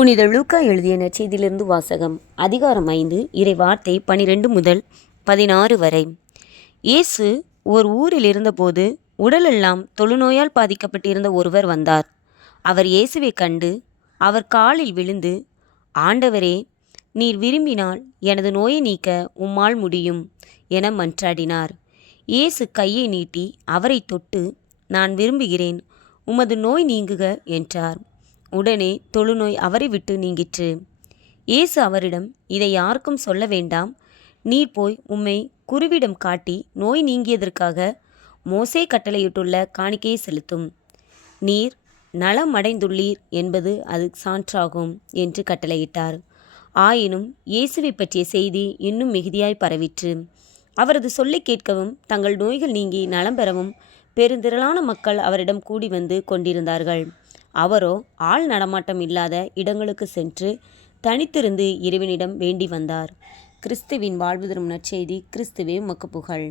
புனித லூக்கா எழுதிய நற்செய்தியிலிருந்து வாசகம். அதிகாரம் 5, இறை வார்த்தை 12 முதல் 16 வரை. இயேசு ஓர் ஊரில் இருந்தபோது உடலெல்லாம் தொழுநோயால் பாதிக்கப்பட்டிருந்த ஒருவர் வந்தார். அவர் இயேசுவை கண்டு அவர் காலில் விழுந்து, ஆண்டவரே, நீர் விரும்பினால் எனது நோயை நீக்க உம்மால் முடியும் என மன்றாடினார். இயேசு கையை நீட்டி அவரை தொட்டு, நான் விரும்புகிறேன், உமது நோய் நீங்குக என்றார். உடனே தொழுநோய் அவரை விட்டு நீங்கிற்று. இயேசு அவரிடம், இதை யாருக்கும் சொல்ல வேண்டாம். நீர் போய் உம்மை குருவிடம் காட்டி நோய் நீங்கியதற்காக மோசே கட்டளையிட்டுள்ள காணிக்கையை செலுத்தும். நீர் நலமடைந்துள்ளீர் என்பது அது சான்றாகும் என்று கட்டளையிட்டார். ஆயினும் இயேசுவை பற்றிய செய்தி இன்னும் மிகுதியாய் பரவிற்று. அவரது சொல்லை கேட்கவும் தங்கள் நோய்கள் நீங்கி நலம் பெறவும் பெருந்திரளான மக்கள் அவரிடம் கூடி வந்து கொண்டிருந்தார்கள். அவரோ ஆள் நடமாட்டம் இல்லாத இடங்களுக்கு சென்று தனித்திருந்து இறைவனிடம் வேண்டி வந்தார். கிறிஸ்துவின் வாழ்வு தரும் நற்செய்தி. கிறிஸ்துவே உமக்கு புகழ்.